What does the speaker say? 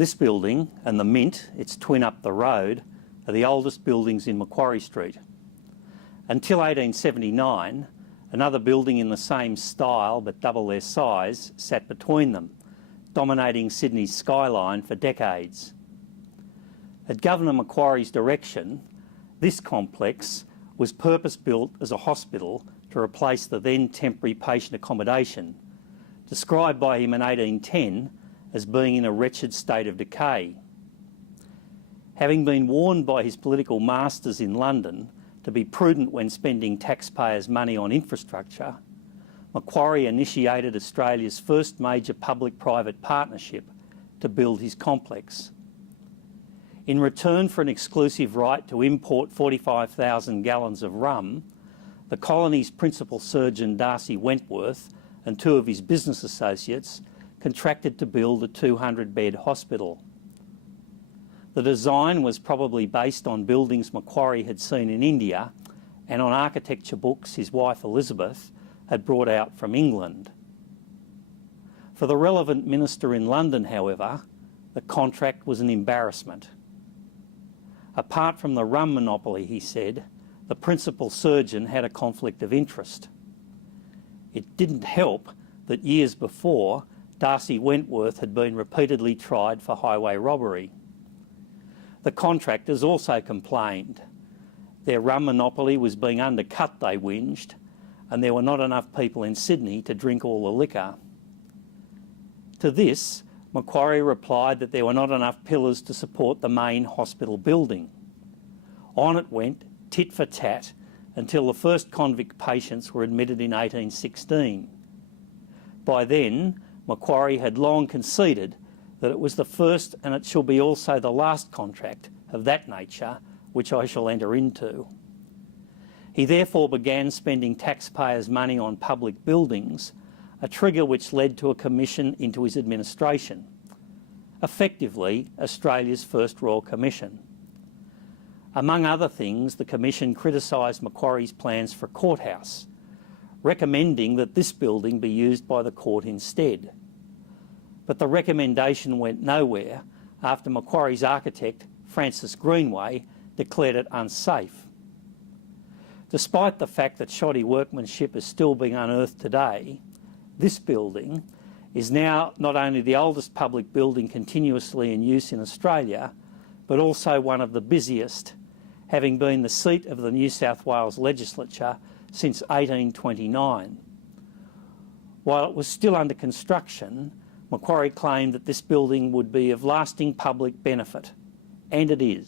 This building and the Mint, its twin up the road, are the oldest buildings in Macquarie Street. Until 1879, another building in the same style but double their size sat between them, dominating Sydney's skyline for decades. At Governor Macquarie's direction, this complex was purpose-built as a hospital to replace the then temporary patient accommodation, described by him in 1810 as being in a wretched state of decay. Having been warned by his political masters in London to be prudent when spending taxpayers' money on infrastructure, Macquarie initiated Australia's first major public-private partnership to build his complex. In return for an exclusive right to import 45,000 gallons of rum, the colony's principal surgeon, Darcy Wentworth, and two of his business associates contracted to build a 200-bed hospital. The design was probably based on buildings Macquarie had seen in India and on architecture books his wife Elizabeth had brought out from England. For the relevant minister in London, however, the contract was an embarrassment. Apart from the rum monopoly, he said, the principal surgeon had a conflict of interest. It didn't help that years before, Darcy Wentworth had been repeatedly tried for highway robbery. The contractors also complained. Their rum monopoly was being undercut, they whinged, and there were not enough people in Sydney to drink all the liquor. To this, Macquarie replied that there were not enough pillars to support the main hospital building. On it went, tit for tat, until the first convict patients were admitted in 1816. By then, Macquarie had long conceded that it was the first and it shall be also the last contract of that nature which I shall enter into. He therefore began spending taxpayers' money on public buildings, a trigger which led to a commission into his administration, effectively Australia's first Royal Commission. Among other things, the Commission criticised Macquarie's plans for a courthouse, recommending that this building be used by the court instead. But the recommendation went nowhere after Macquarie's architect, Francis Greenway, declared it unsafe. Despite the fact that shoddy workmanship is still being unearthed today, this building is now not only the oldest public building continuously in use in Australia, but also one of the busiest, having been the seat of the New South Wales Legislature since 1829. While it was still under construction, Macquarie claimed that this building would be of lasting public benefit, and it is.